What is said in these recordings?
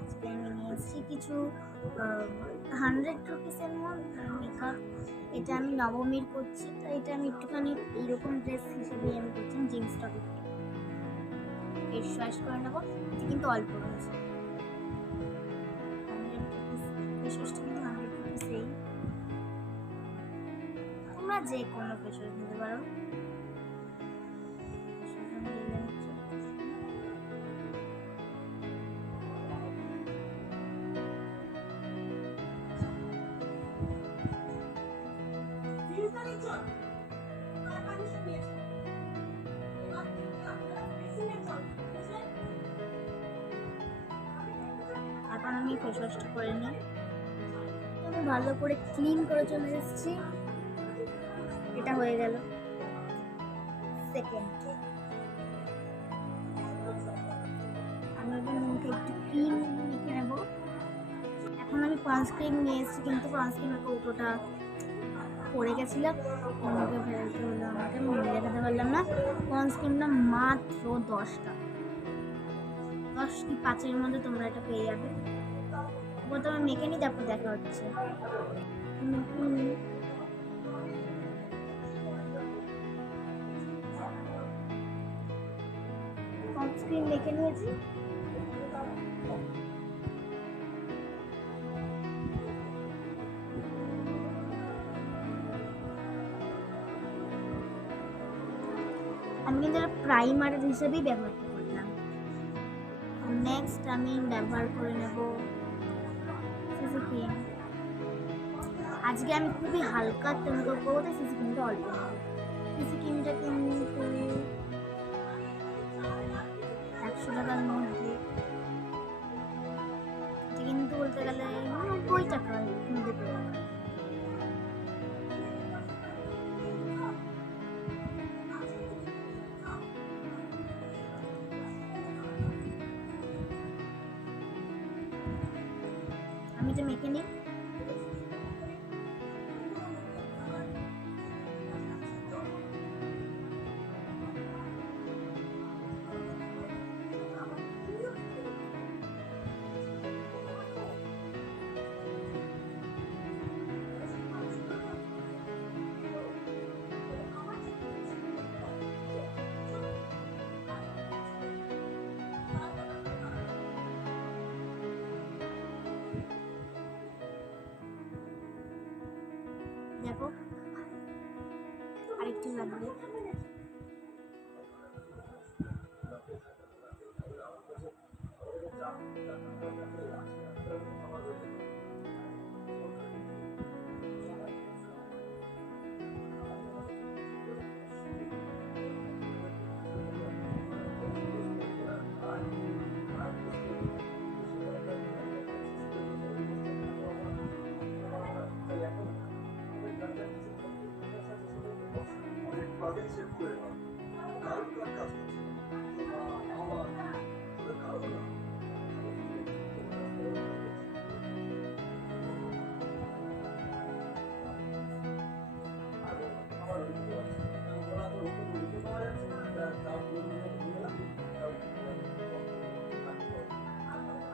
আজকে আমি নিয়ে এসেছি কিছু 100 রুপিসের মধ্যে মেকআপ। এটা আমি নবমীর করছি, তো এটা আমি একটুখানি এইরকম ড্রেস হিসেবে আমি করছি, জিন্স টপ একটু ফেস ওয়াশ করে নেবো। এটা কিন্তু অল্প রয়েছে, 100 রুপিস। ফেস ওয়াশটা কিন্তু 100 রুপিসেই, তোমরা যে কোনো ফেস ওয়াশ নিতে পারো। এখন আমি ফেস ওয়াশটা করে নিই। আমি ভালো করে ক্লিন করে চলে এসেছি। এটা হয়ে গেল সেকেন্ড। আমি এবার মুখে একটু ক্রিম মেখে নেব। এখন আমি সানস্ক্রিন নিয়ে এসেছি, কিন্তু সানস্ক্রিনের কৌটোটা পড়ে গেছিলাম, মুখে ফেলতে হলো আমাকে, আমি মনে দেখাতে পারলাম না। সানস্ক্রিনটা মাত্র 10 টাকা, 10 কি 5-এর মধ্যে তোমরা এটা পেয়ে যাবে। প্রথমে মেখে নিই, তারপর দেখা হচ্ছে। সানস্ক্রিন মেখে নিয়েছি। আমি কিন্তু এটা প্রাইমার হিসেবেই ব্যবহার করলাম। নেক্সট আমি ব্যবহার করে নেব সিসি ক্রিম। আজকে আমি খুবই হালকা মেকআপ করবো, তাই সিসি ক্রিমটা অল্প নেব। সিসি ক্রিমটা কিন্তু 100 টাকার মধ্যে, এটা কিন্তু বলতে গেলে 90 টাকার মধ্যে পেয়ে যাবে। আমি এটা মেখে নিই। দেখো আরেকটু লাগবে।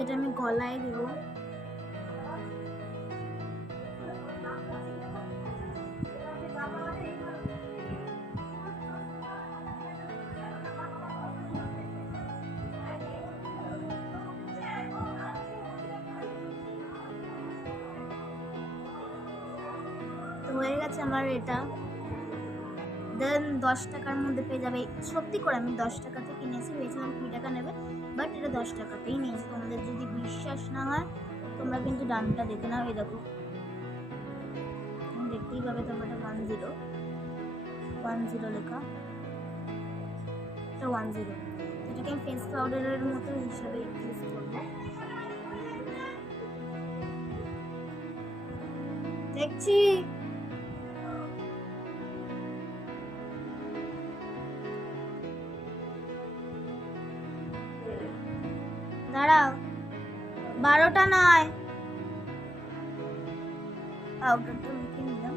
এটা আমি গলায় দেব। তো হয়ে গেছে আমার এটা। দেন 10 টাকার মধ্যে পেয়ে যাবে। সত্যি করে আমি 10 টাকাতে কিনেছি, ভেবেছিলাম 20 টাকা নেবে, বাট এটা 10 টাকাতেই নিয়েছি। তোমাদের যদি বিশ্বাস না হয় তোমরা কিন্তু দামটা দেখে নাও। এই দেখো, দেখতেই পাবে তোমরা, 10 লেখা, এটা 10। এটাকে আমি ফেস পাউডারের মতো হিসাবে ইউজ করবো। দেখছি দাঁড়াও, 12টা নয়, পাউডারটা মেখে নিলাম।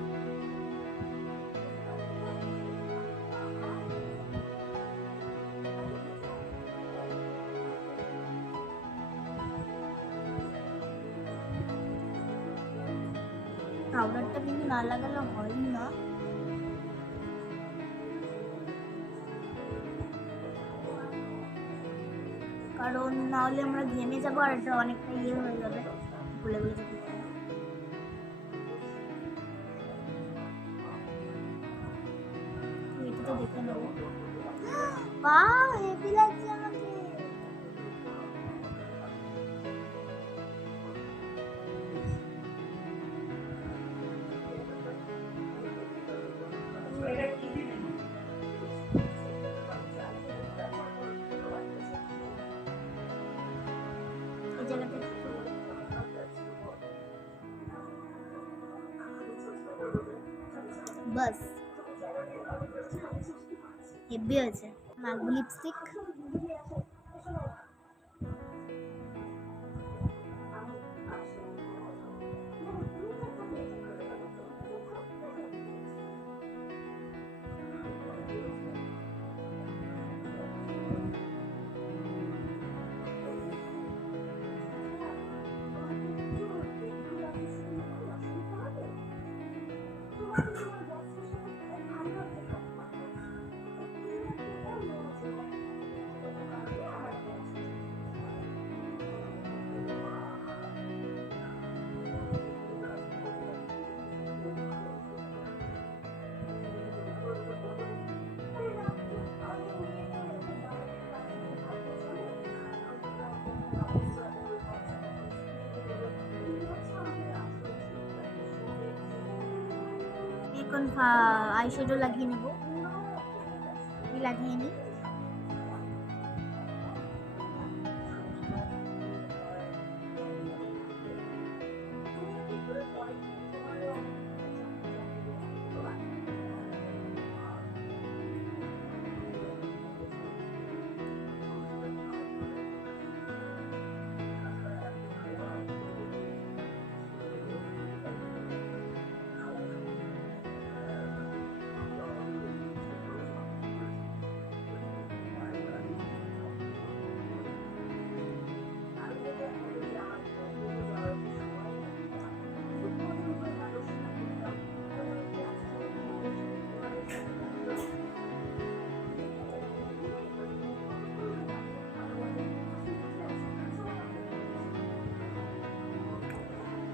পাউডারটা কিন্তু না লাগালে হয় না। কারণ নাহলে আমরা ঘেমে যাবো আর এটা অনেকটা ইয়ে হয়ে যাবে, গলে গলে যেতে পারে। এটা তো দেখে নেবো। বাহ, হেভি লাগছে আমাকে। এই জায়গাটা বাস হেভি হয়েছে। মাখবো লিপস্টিক। এখন আইশ্যাডো লাগিয়ে নেব। লাগিয়ে নিই।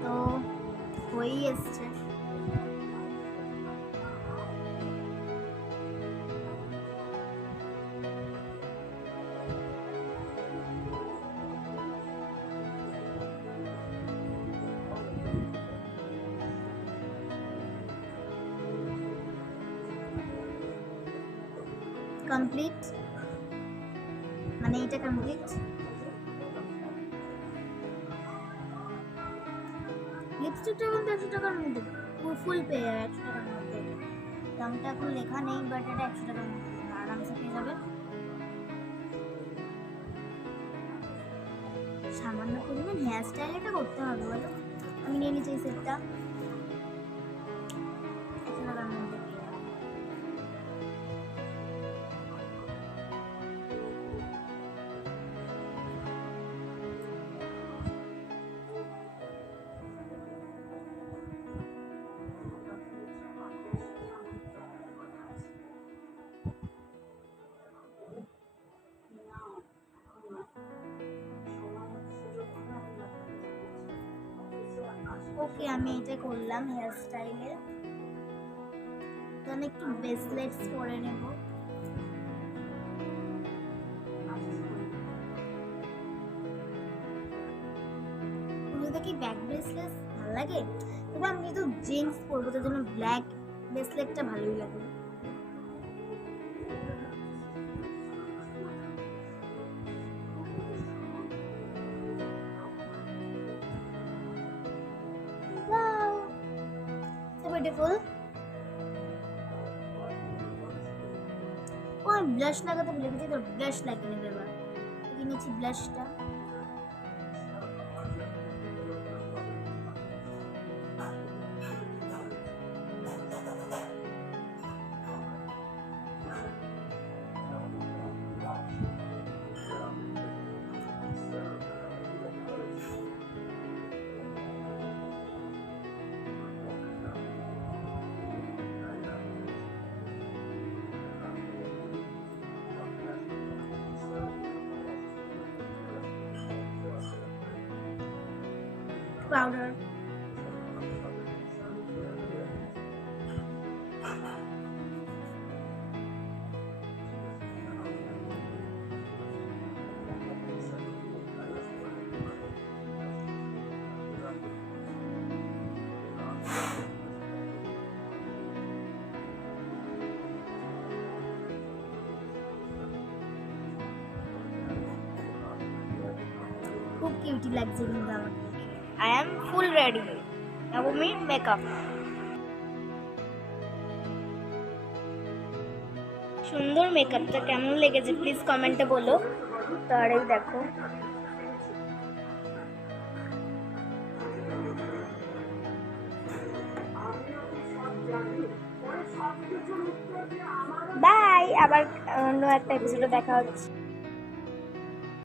তো হয়েই এসছে। কমপ্লিট, মানে এটা কমপ্লিট। লিপস্টিকটা কিন্তু 100 টাকার মধ্যে ফুল পেয়ে যাবে। 100 টাকার মধ্যে দামটা এখন লেখা নেই, বাট এটা 100 টাকার মধ্যে আরামসে পেয়ে যাবে। সামান্য পরিমাণ হেয়ার স্টাইল এটা করতে হবে বলো। আমি নিয়ে নিচ্ছি এই সেটটা, 100 টাকার মধ্যে পেয়ে যাবে। ওকে, আমি এটা করলাম হেয়ার স্টাইলে। তো আমি একটু ব্রেসলেটস পরে নেব। পুরোটা কি ব্যাক ব্রেসলেট ভালো লাগে, তবে আমি যেহেতু জিন্স পরবো তার জন্য ব্ল্যাক ব্রেসলেটটা ভালোই লাগে। বিউটিফুল। ও আমি ব্লাশ লাগাতে ভুলে গেছি, তো ব্লাশ লাগিয়ে নেবে। এবার লাগিয়ে নিচ্ছি ব্লাশটা। পাউডার। খুব কিউটি লাগছে কিন্তু আমাকে। I am full ready. Now me makeup. সুন্দর মেকআপটা কেমন লেগেছে প্লিজ কমেন্টে বলো। তো আর এই দেখো, বাই। আবার অন্য একটা এপিসোডে দেখা হচ্ছে।